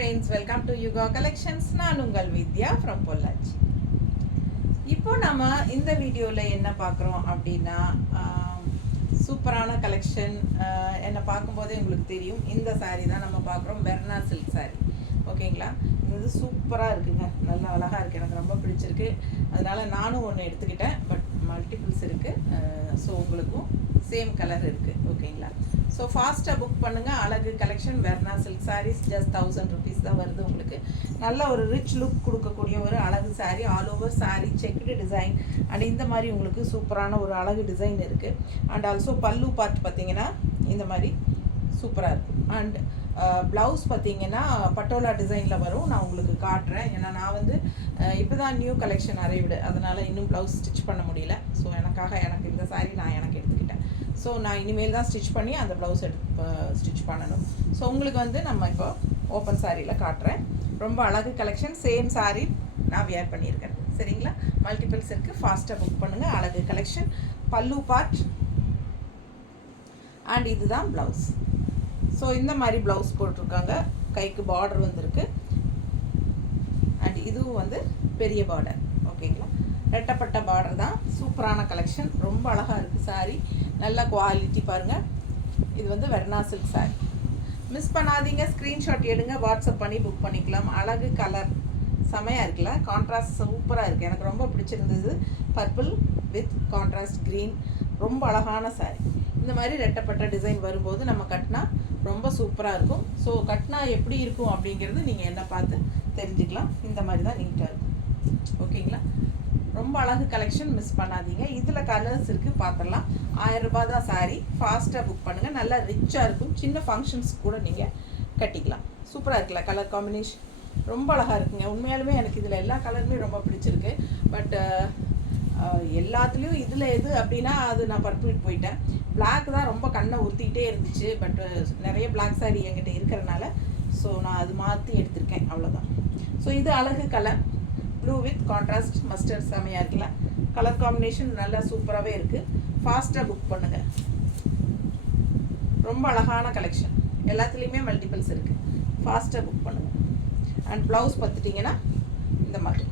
friends, welcome to Yuga Collections. நான் உங்கள் வித்யா from Pollachi. இப்போ நம்ம இந்த வீடியோல என்ன பார்க்குறோம் அப்படின்னா சூப்பரான கலெக்ஷன். என்ன பார்க்கும்போதே உங்களுக்கு தெரியும், இந்த saree தான் நம்ம பார்க்குறோம். பெர்னா சில்க் saree. ஓகேங்களா? இது சூப்பராக இருக்குங்க, நல்லா அழகாக இருக்குது, எனக்கு ரொம்ப பிடிச்சிருக்கு. அதனால நானும் ஒன்று எடுத்துக்கிட்டேன். பட் மல்டிபிள்ஸ் இருக்குது, ஸோ உங்களுக்கும் சேம் கலர் இருக்குது. ஓகேங்களா? ஸோ ஃபாஸ்ட்டாக புக் பண்ணுங்கள். அழகு கலெக்ஷன் பெர்னா சில்க் சாரீஸ் ஜஸ்ட் 1000 rupees தான் வருது. உங்களுக்கு நல்ல ஒரு ரிச் லுக் கொடுக்கக்கூடிய ஒரு அழகு sari, all over sari checked design and இந்த மாதிரி உங்களுக்கு சூப்பரான ஒரு அழகு டிசைன் இருக்குது. அண்ட் ஆல்சோ பல்லு பார்ட் பார்த்தீங்கன்னா இந்த மாதிரி சூப்பராக இருக்கும். அண்ட் ப்ளவுஸ் பார்த்தீங்கன்னா பட்டோலா டிசைனில் வரும். நான் உங்களுக்கு காட்டுறேன், ஏன்னா நான் வந்து இப்போ தான் நியூ கலெக்ஷன் அரைவிடு, அதனால் இன்னும் ப்ளவுஸ் ஸ்டிச் பண்ண முடியல. ஸோ எனக்கு இந்த சாரீ நான் எடுத்துக்கிட்டேன். ஸோ நான் இனிமேல் தான் ஸ்டிச் பண்ணி அந்த ப்ளவுஸ் ஸ்டிச் பண்ணணும். ஸோ உங்களுக்கு வந்து நம்ம இப்போ ஓப்பன் சாரியில் காட்டுறேன். ரொம்ப அழகு கலெக்ஷன், சேம் சாரீ நான் வியர் பண்ணியிருக்கேன். சரிங்களா? மல்டிபிள்ஸ் இருக்குது, ஃபாஸ்ட்டாக புக் பண்ணுங்கள். அழகு கலெக்ஷன், பல்லு பார்ட் அண்ட் இதுதான் ப்ளவுஸ். ஸோ இந்த மாதிரி ப்ளவுஸ் போட்டிருக்காங்க, கைக்கு பார்டர் வந்துருக்கு. அண்ட் இதுவும் வந்து பெரிய பார்டர். ஓகேங்களா? ரெட்டப்பட்ட பார்டர் தான். சூப்பரான கலெக்ஷன், ரொம்ப அழகாக இருக்குது சாரீ, நல்ல குவாலிட்டி பாருங்கள். இது வந்து வெர்னா சில்க் சாரீ. மிஸ் பண்ணாதீங்க, ஸ்க்ரீன்ஷாட் எடுங்க, வாட்ஸ்அப் பண்ணி புக் பண்ணிக்கலாம். அழகு கலர் செமையாக இருக்குல்ல, கான்ட்ராஸ்ட் சூப்பராக இருக்குது, எனக்கு ரொம்ப பிடிச்சிருந்தது. பர்பிள் வித் கான்ட்ராஸ்ட் க்ரீன், ரொம்ப அழகான சாரீ. இந்த மாதிரி ரெட்டப்பட்ட டிசைன் வரும்போது நம்ம கட்டினா ரொம்ப சூப்பராக இருக்கும். ஸோ கட்டினா எப்படி இருக்கும் அப்படிங்கிறது நீங்கள் என்ன பார்த்து தெரிஞ்சுக்கலாம். இந்த மாதிரி தான் நீட்டாக இருக்கும். ஓகேங்களா? ரொம்ப அழகு கலெக்ஷன், மிஸ் பண்ணாதீங்க. இதில் கலர்ஸ் இருக்குது, பார்த்துடலாம். 1000 ரூபாய் தான் சாரீ. ஃபாஸ்ட்டாக புக் பண்ணுங்கள், நல்லா ரிச்சாக இருக்கும். சின்ன ஃபங்க்ஷன்ஸ் கூட நீங்கள் கட்டிக்கலாம். சூப்பராக இருக்குல்ல, கலர் காம்பினேஷன் ரொம்ப அழகாக இருக்குங்க. உண்மையாலுமே எனக்கு இதில் எல்லா கலருமே ரொம்ப பிடிச்சிருக்கு. பட் எல்லாத்துலேயும் இதில் எது அப்படின்னா அது நான் பர்பிள் போயிட்டேன். பிளாக் தான் ரொம்ப கண்ணை உறுத்திக்கிட்டே இருந்துச்சு. பட் நிறைய பிளாக் சாரீ என்கிட்ட இருக்கிறனால ஸோ நான் அது மாற்றி எடுத்திருக்கேன், அவ்வளோதான். ஸோ இது அழகு colour, blue with contrast mustard செமையாக இருக்குல்ல, கலர் காம்பினேஷன் நல்லா சூப்பராகவே இருக்குது. ஃபாஸ்ட்டாக புக் பண்ணுங்கள். ரொம்ப அழகான கலெக்ஷன், எல்லாத்துலேயுமே மல்டிபிள்ஸ் இருக்குது. ஃபாஸ்ட்டாக புக் பண்ணுங்கள். அண்ட் ப்ளவுஸ் பார்த்துட்டிங்கன்னா இந்த மாதிரி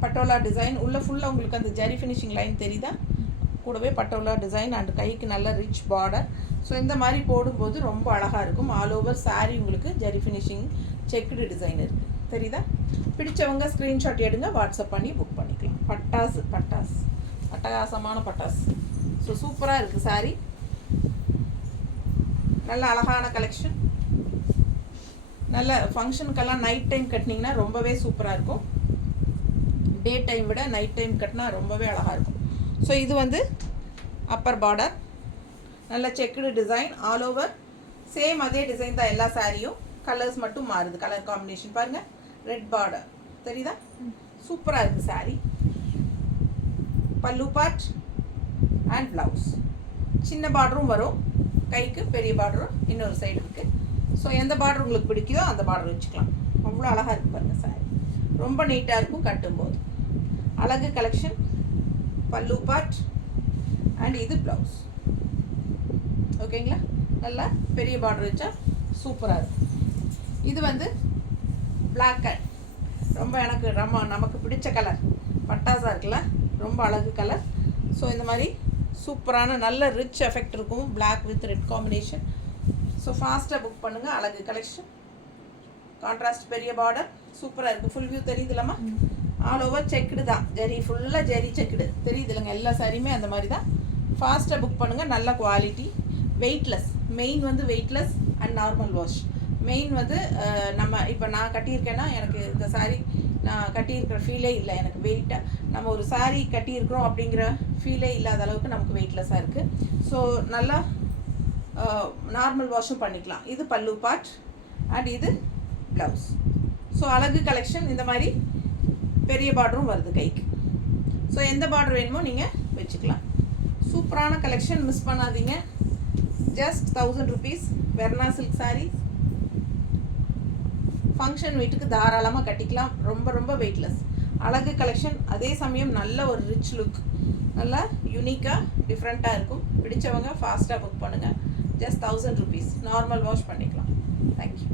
பட்டோலா டிசைன் உள்ள ஃபுல்லாக உங்களுக்கு அந்த ஜரி ஃபினிஷிங் லைன் தெரியுதா, கூடவே பட்டோலா டிசைன் அண்ட் கைக்கு நல்ல ரிச் பார்டர். ஸோ இந்த மாதிரி போடும்போது ரொம்ப அழகாக இருக்கும். ஆல் ஓவர் சாரீ உங்களுக்கு ஜரி ஃபினிஷிங் செக்குடு டிசைன் இருக்குது, தெரியுதா? பிடிச்சவங்க ஸ்க்ரீன்ஷாட் எடுங்க, வாட்ஸ்அப் பண்ணி புக் பண்ணிக்கலாம். பட்டாஸ் அட்டகாசமான பட்டாஸ். ஸோ சூப்பராக இருக்குது சாரீ, நல்ல அழகான கலெக்ஷன். நல்ல ஃபங்க்ஷனுக்கெல்லாம் நைட் டைம் கட்டினீங்கன்னா ரொம்பவே சூப்பராக இருக்கும். டே டைம் விட நைட் டைம் கட்டினா ரொம்பவே அழகாக இருக்கும். ஸோ இது வந்து அப்பர் பார்டர், நல்ல checked design, all over same அதே டிசைன் தான் எல்லா சாரியும், கலர்ஸ் மட்டும் மாறுது. கலர் காம்பினேஷன் பாருங்கள், ரெட் பார்டர் தெரியுதா, சூப்பராக இருக்குது சாரீ. பல்லு பார்ட் அண்ட் ப்ளவுஸ், சின்ன பார்டரும் வரும், கைக்கு பெரிய பார்டரும் இன்னொரு சைடு இருக்குது. ஸோ எந்த பார்டர் உங்களுக்கு பிடிக்குதோ அந்த பார்டர் வச்சுக்கலாம். அவ்வளோ அழகாக இருக்குது பாருங்கள் சாரீ, ரொம்ப நீட்டாக இருக்கும் கட்டும்போது. அழகு கலெக்ஷன், பல்லு பார்ட் அண்ட் இது ப்ளவுஸ். ஓகேங்களா? நல்லா பெரிய பார்டர் வச்சா சூப்பராக இருக்கும். இது வந்து பிளாக் அண்ட் ரொம்ப நமக்கு பிடிச்ச கலர், பட்டாஸாக இருக்குல்ல, ரொம்ப அழகு கலர். ஸோ இந்த மாதிரி சூப்பரான நல்ல ரிச் எஃபெக்ட் இருக்கும், black with red combination. So ஃபாஸ்ட்டாக புக் பண்ணுங்கள். அழகு கலெக்ஷன், கான்ட்ராஸ்ட் பெரிய பார்டர், சூப்பராக இருக்குது. ஃபுல் வியூ தெரியுது இல்லாமல், ஆல் ஓவர் செக்குடு தான், ஜரி ஃபுல்லாக ஜரி செக்குடு தெரியுது இல்லைங்க, எல்லா சாரியுமே அந்த மாதிரி தான். ஃபாஸ்ட்டாக புக் பண்ணுங்கள். நல்ல குவாலிட்டி, வெயிட்லெஸ். மெயின் வந்து weightless and normal wash. Main வந்து நம்ம இப்போ நான் கட்டியிருக்கேன்னா எனக்கு இந்த சாரீ நான் கட்டியிருக்கிற ஃபீலே இல்லை, எனக்கு வெயிட்டாக நம்ம ஒரு சாரீ கட்டியிருக்கிறோம் அப்படிங்கிற ஃபீலே இல்லாத அளவுக்கு நமக்கு வெயிட்லெஸ்ஸாக இருக்குது. ஸோ நல்லா நார்மல் வாஷும் பண்ணிக்கலாம். இது பல்லு பார்ட் அண்ட் இது ப்ளவுஸ். ஸோ அழகு கலெக்ஷன், இந்த மாதிரி பெரிய பார்டரும் வருது கைக்கு. ஸோ எந்த பார்டர் வேணுமோ நீங்கள் வச்சுக்கலாம். சூப்பரான கலெக்ஷன், மிஸ் பண்ணாதீங்க. Just 1000 rupees Verna silk sari. Function வீட்டுக்கு தாராளமாக கட்டிக்கலாம். ரொம்ப ரொம்ப வெயிட்லெஸ் அழகு கலெக்ஷன், அதே சமயம் நல்ல ஒரு ரிச் லுக், நல்லா யூனிக்காக டிஃப்ரெண்ட்டாக இருக்கும். பிடிச்சவங்க ஃபாஸ்ட்டாக புக் பண்ணுங்கள். ஜஸ்ட் 1000 rupees, நார்மல் வாஷ் பண்ணிக்கலாம். தேங்க்யூ.